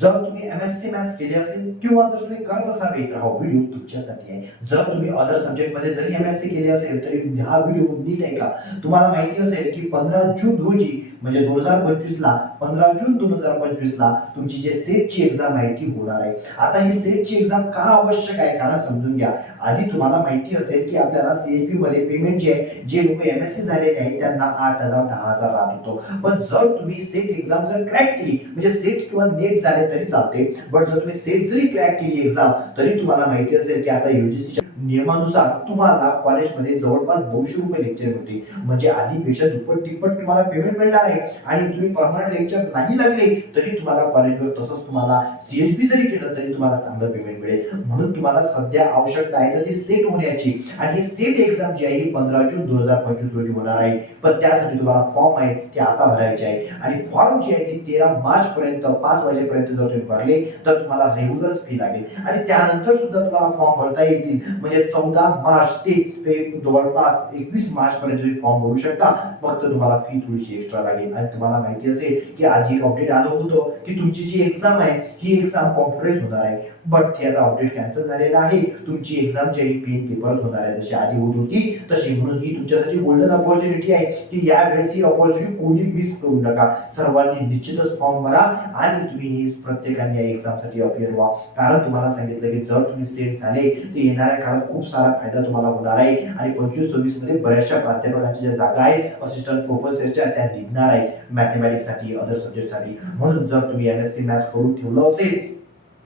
जर तुम्ही MSc maths केले असेल किंवा जर तुम्ही करत असावे तर हा व्हिडिओ तुमच्यासाठी आहे. जर तुम्ही अदर सब्जेक्ट मध्ये जरी एमएससी केले असेल तरी हा व्हिडिओ नीट ऐका. तुम्हाला माहिती असेल की 15 जून रोजी म्हणजे 2025 ला 15 जून 2025 ला तुमची जे सेटची एक्झाम आहे ती होणार आहे. आता ही सेटची एक्झाम का आवश्यक आहे कारण समजून घ्या. आधी तुम्हाला माहिती असेल की आपल्याला सीएपी मध्ये पेमेंट जे आहे, जे लोक एमएससी झालेले आहेत त्यांना 8,000 10,000 राहत होतो. पण जर तुम्ही सेट एक्झाम जर क्रॅक केली म्हणजे सेट किंवा नेट झाले तरी चालते, बट जर तुम्ही सेट जरी क्रॅक केली एक्झाम तरी तुम्हाला माहिती असेल की आता यूजीसीच्या नियमानुसार तुम्हाला कॉलेजमध्ये जवळपास 200 रुपये लेक्चर मिळते. म्हणजे आधीपेक्षा दुप्पट तिप्पट तुम्हाला पेमेंट मिळणार आहे. आणि तुम्ही परमनंट लेक्चर नाही लागले तरी तुम्हाला कॉलेजवर तसंच तुम्हाला सीएचबी जरी केलं तरी तुम्हाला चांगलं पेमेंट मिळेल. म्हणून तुम्हाला सध्या आवश्यकता आहे तर ती सेट होण्याची. आणि ही सेट एक्झाम जी आहे 15 जून 2025 रोजी होणार आहे. पण त्यासाठी तुम्हाला फॉर्म आहे ते आता भरायचे आहे. आणि फॉर्म जी आहे ती 13 मार्च पर्यंत 5 वाजेपर्यंत जर तुम्ही भरले तर तुम्हाला रेग्युलर फी लागेल. आणि त्यानंतर सुद्धा तुम्हाला फॉर्म भरता येतील. म्हणजे 14 मार्च ते जवळपास 21 मार्च पर्यंत तुम्ही फॉर्म भरू शकता. फक्त तुम्हाला फी थोडीशी एक्स्ट्रा लागेल. आणि तुम्हाला माहिती असेल की आधी एक अपडेट आलं होतं की तुमची जी एक्झाम आहे ही एक्झाम कॉम्प्युटराइज होणार आहे. बट ते आता अपडेट कॅन्सल झालेलं आहे. तुमची एक्झाम जी आहे पेन पेपर्स होणार आहे. जशी आधी होत होती तशी. म्हणून ही तुमच्यासाठी गोल्डन अपॉर्च्युनिटी आहे की यावेळेस ही अपॉर्च्युनिटी कोणी मिस करू नका. सर्वांनी निश्चितच फॉर्म भरा आणि तुम्ही प्रत्येकाने या एक्झामसाठी अपियर व्हा. कारण तुम्हाला सांगितलं की जर तुम्ही सेट झाले तर येणाऱ्या काळात खूप सारा फायदा तुम्हाला होणार आहे. आणि 25-26 मध्ये बऱ्याचशा प्राध्यापकांच्या ज्या जागा आहेत असिस्टंट प्रोफेसरच्या त्या निघणार आहेत मॅथमॅटिक्स साठी अदर सब्जेक्ट साठी. म्हणून जर तुम्ही एमएससी मॅथ्स करून ठेवलं असेल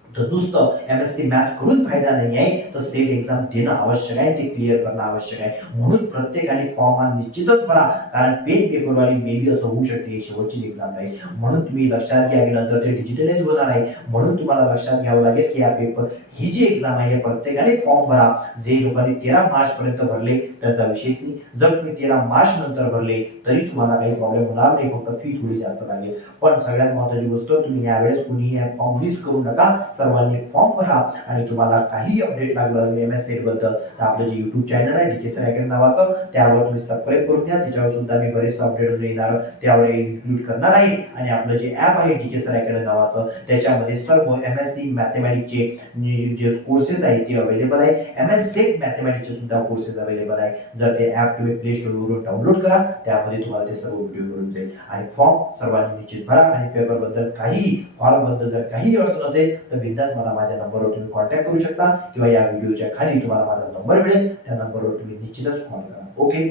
तर नुसतं एमएससी मॅथ्स करून फायदा नाही आहे, तर सेट एक्झाम देणं आवश्यक आहे, ते क्लिअर करणं आवश्यक आहे. म्हणून प्रत्येकाने फॉर्म हा निश्चितच भरा. कारण पेन पेपरवाली मे बी असं होऊ शकते ही शेवटची एक्झाम आहे. म्हणून तुम्ही लक्षात घ्या की नंतर ते डिजिटलाइज होणार आहे. म्हणून तुम्हाला लक्षात घ्यावं लागेल की या पेपर ही जी एक्झाम आहे प्रत्येकाने फॉर्म भरा. जे लोकांनी 13 मार्च पर्यंत भरले त्यांचा विशेष नाही. जर तुम्ही 13 मार्च नंतर भरले तरी तुम्हाला काही प्रॉब्लेम होणार नाही. फक्त फी थोडी जास्त लागेल. पण सगळ्यात महत्त्वाची गोष्ट तुम्ही यावेळेस कुणीही फॉर्म मिस करू नका. सर्वांनी फॉर्म भरा. आणि तुम्हाला काही अपडेट लागलं एमएस सेट बद्दल तर आपलं जे युट्यूब चॅनल आहे डीके सर अकॅडमी नावाचं त्यावर तुम्ही सबस्क्राईब करून घ्या. त्याच्यावर सुद्धा मी बरेच अपडेट येणार त्यावर इन्क्लूड करणार आहे. आणि आपलं जे ॲप आहे डीके सर अकॅडमी नावाचं त्याच्यामध्ये सर्व एमएससी मॅथमॅटिक्सचे जे कोर्सेस आहेत ते अवेलेबल आहे. एमएस सेट मॅथमॅटिक्सचे सुद्धा कोर्सेस अवेलेबल आहे. जर ते ॲप तुम्ही प्ले स्टोरवरून डाउनलोड करा त्यामध्ये तुम्हाला ते सर्व व्हिडिओ मिळून जाईल. आणि फॉर्म सर्वांनी निश्चित भरा. आणि पेपरबद्दल काही फॉर्मबद्दल जर काही अडचण असेल तर बिंदास मला माझ्या नंबरवर तुम्ही कॉन्टॅक्ट करू शकता किंवा या व्हिडिओच्या खाली तुम्हाला माझा नंबर मिळेल त्या नंबरवर तुम्ही निश्चितच कॉल करा. ओके.